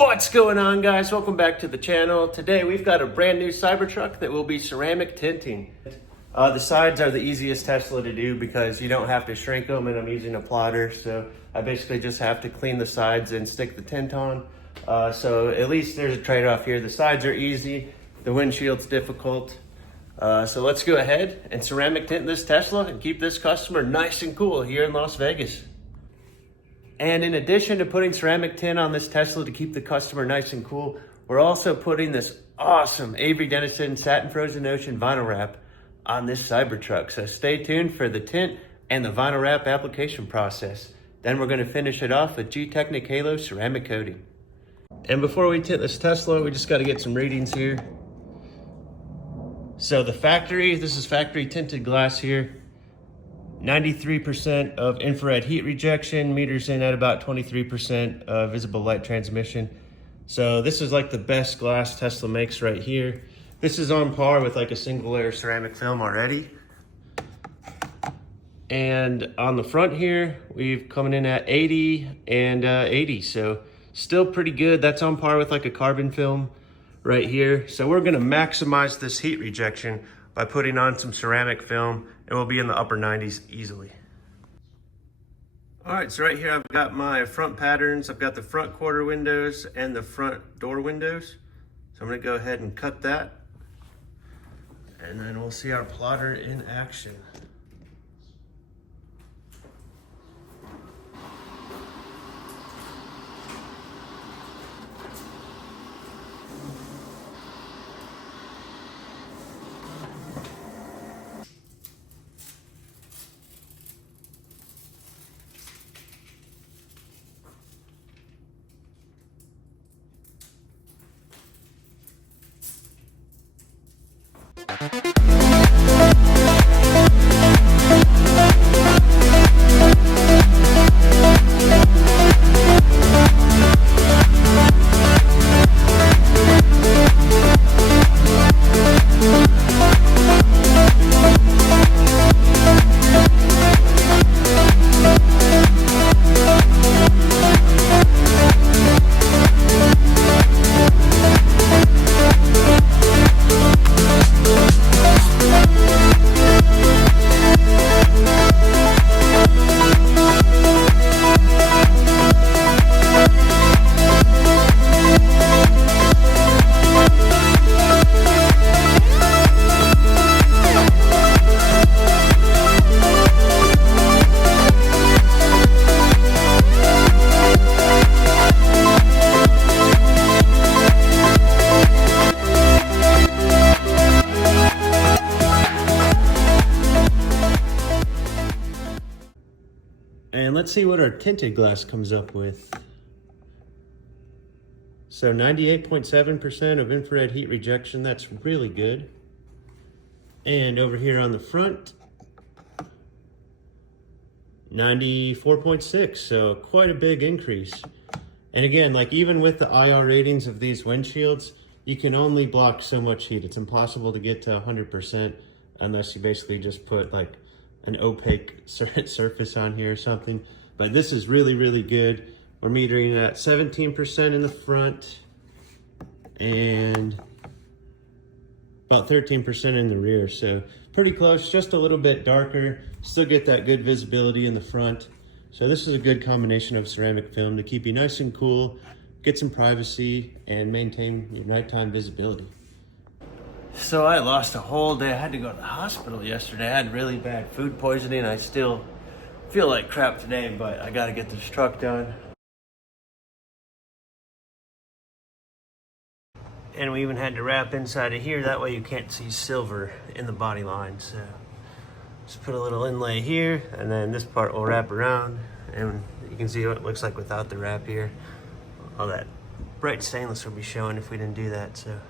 What's going on, guys? Welcome back to the channel. Today we've got a brand new Cybertruck that will be ceramic tinting. The sides are the easiest Tesla to do because you don't have to shrink them, and I'm using a plotter, so I basically just have to clean the sides and stick the tint on. So at least there's a trade-off here. The sides are easy, the windshield's difficult. So let's go ahead and ceramic tint this Tesla and keep this customer nice and cool here in Las Vegas. And in addition to putting ceramic tint on this Tesla to keep the customer nice and cool, we're also putting this awesome Avery Dennison satin frozen ocean vinyl wrap on this Cybertruck. So stay tuned for the tint and the vinyl wrap application process. Then we're going to finish it off with Gtechniq Halo ceramic coating. And before we tint this Tesla, we just got to get some readings here. So the factory, this is factory tinted glass here. 93% of infrared heat rejection, meters in at about 23% visible light transmission. So this is like the best glass Tesla makes right here. This is on par with like a single layer ceramic film already. And on the front here, we've coming in at 80 and 80. So still pretty good. That's on par with like a carbon film right here. So we're gonna maximize this heat rejection by putting on some ceramic film. It will be in the upper 90s easily. All right, so right here I've got my front patterns. I've got the front quarter windows and the front door windows. So I'm gonna go ahead and cut that. And then we'll see our plotter in action. And let's see what our tinted glass comes up with. So 98.7% of infrared heat rejection, that's really good. And over here on the front, 94.6, so quite a big increase. And again, like even with the IR ratings of these windshields, you can only block so much heat. It's impossible to get to 100% unless you basically just put like an opaque surface on here or something. But this is really, really good. We're metering at 17% in the front and about 13% in the rear. So pretty close, just a little bit darker. Still get that good visibility in the front. So this is a good combination of ceramic film to keep you nice and cool, get some privacy, and maintain your nighttime visibility. So I lost a whole day. I had to go to the hospital yesterday. I had really bad food poisoning. I still feel like crap today, but I gotta get this truck done. And we even had to wrap inside of here. That way you can't see silver in the body line. So just put a little inlay here, and then this part will wrap around. And you can see what it looks like without the wrap here. All that bright stainless will be showing if we didn't do that, so.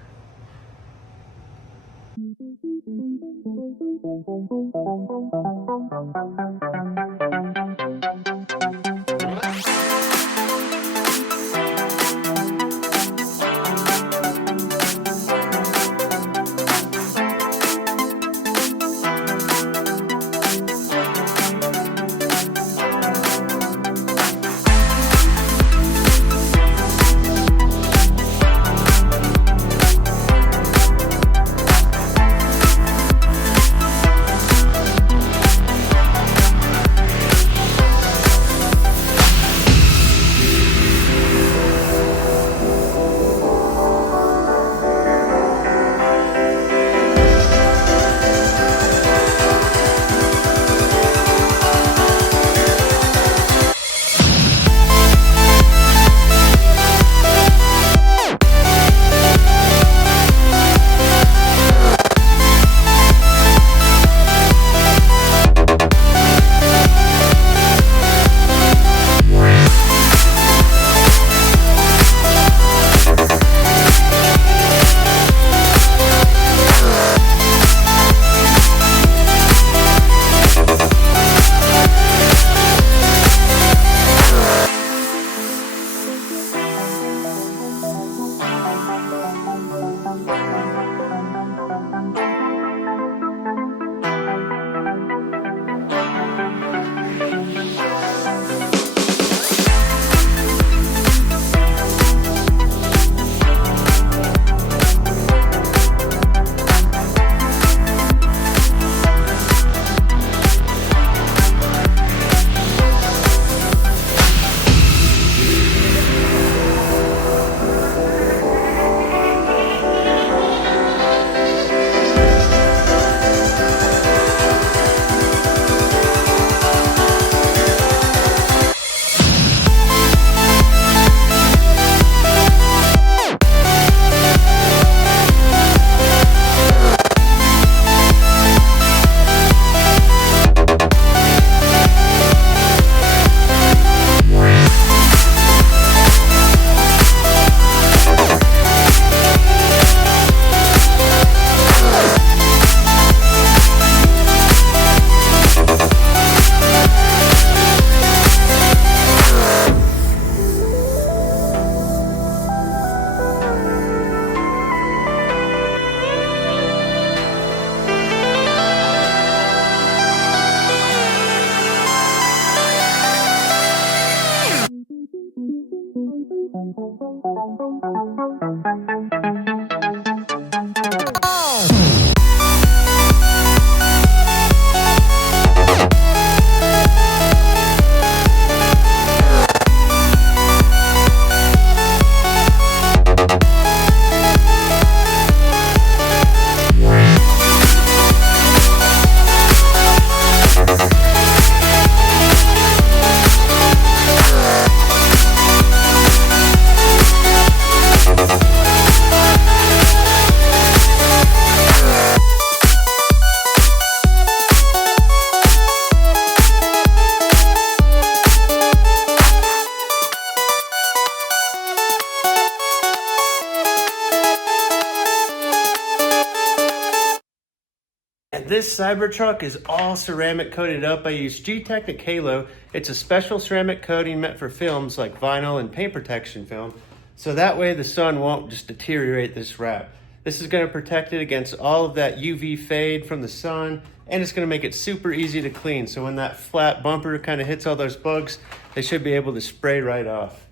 This CyberTruck is all ceramic coated up. I use Gtechniq Halo. It's a special ceramic coating meant for films like vinyl and paint protection film. So that way the sun won't just deteriorate this wrap. This is gonna protect it against all of that UV fade from the sun, and it's gonna make it super easy to clean. So when that flat bumper kind of hits all those bugs, they should be able to spray right off.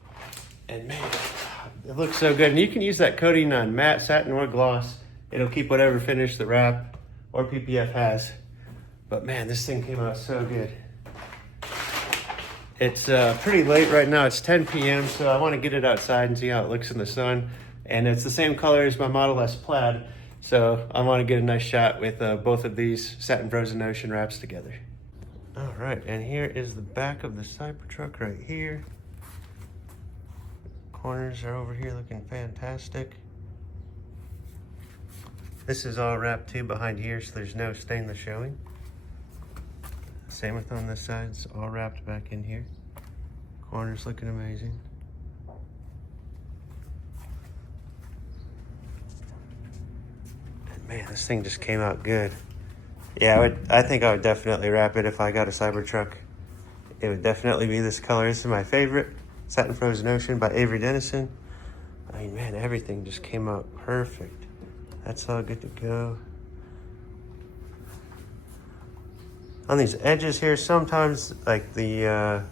And man, it looks so good. And you can use that coating on matte, satin, or gloss. It'll keep whatever finish the wrap or PPF has. But man, this thing came out so good. It's pretty late right now. It's 10 p.m. so I want to get it outside and see how it looks in the sun. And it's the same color as my Model S Plaid, so I want to get a nice shot with both of these satin frozen ocean wraps together. All right, and here is the back of the CyberTruck right here. Corners are over here looking fantastic. This is all wrapped too behind here, so there's no stainless showing. Same with on this side, it's all wrapped back in here. Corners looking amazing. And man, this thing just came out good. Yeah, I think I would definitely wrap it if I got a CyberTruck. It would definitely be this color. This is my favorite, Satin Frozen Ocean by Avery Dennison. I mean, man, everything just came out perfect. That's all good to go. On these edges here, sometimes like the,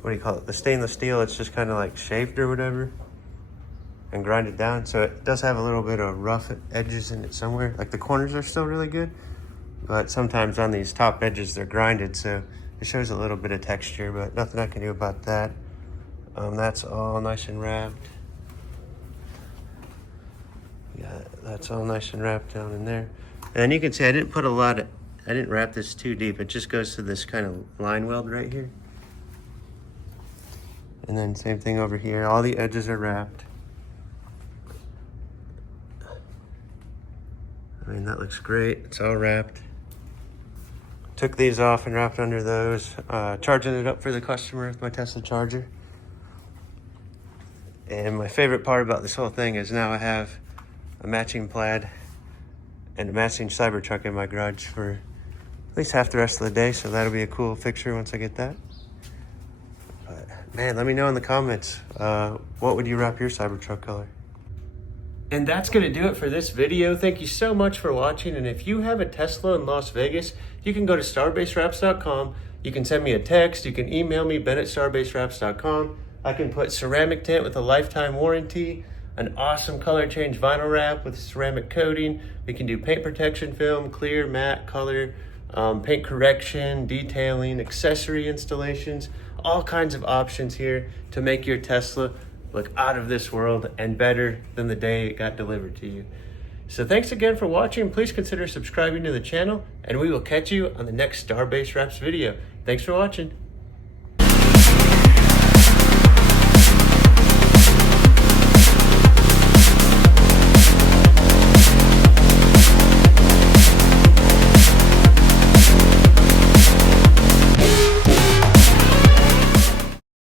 what do you call it? The stainless steel, it's just kind of like shaped or whatever and grinded down. So it does have a little bit of rough edges in it somewhere. Like the corners are still really good, but sometimes on these top edges, they're grinded. So it shows a little bit of texture, but nothing I can do about that. That's all nice and wrapped. Yeah, that's all nice and wrapped down in there. And you can see I didn't wrap this too deep. It just goes to this kind of line weld right here. And then same thing over here. All the edges are wrapped. I mean, that looks great. It's all wrapped. Took these off and wrapped under those. Charging it up for the customer with my Tesla charger. And my favorite part about this whole thing is now I have a matching plaid and a matching CyberTruck in my garage for at least half the rest of the day, so that'll be a cool fixture once I get that. But man, let me know in the comments, what would you wrap your CyberTruck color? And that's gonna do it for this video. Thank you so much for watching, and if you have a Tesla in Las Vegas, you can go to starbasewraps.com. You can send me a text, you can email me, ben@starbasewraps.com. I can put ceramic tint with a lifetime warranty, an awesome color change vinyl wrap with ceramic coating. We can do paint protection film, clear, matte, color, paint correction, detailing, accessory installations, all kinds of options here to make your Tesla look out of this world and better than the day it got delivered to you. So thanks again for watching. Please consider subscribing to the channel, and we will catch you on the next Starbase Wraps video. Thanks for watching.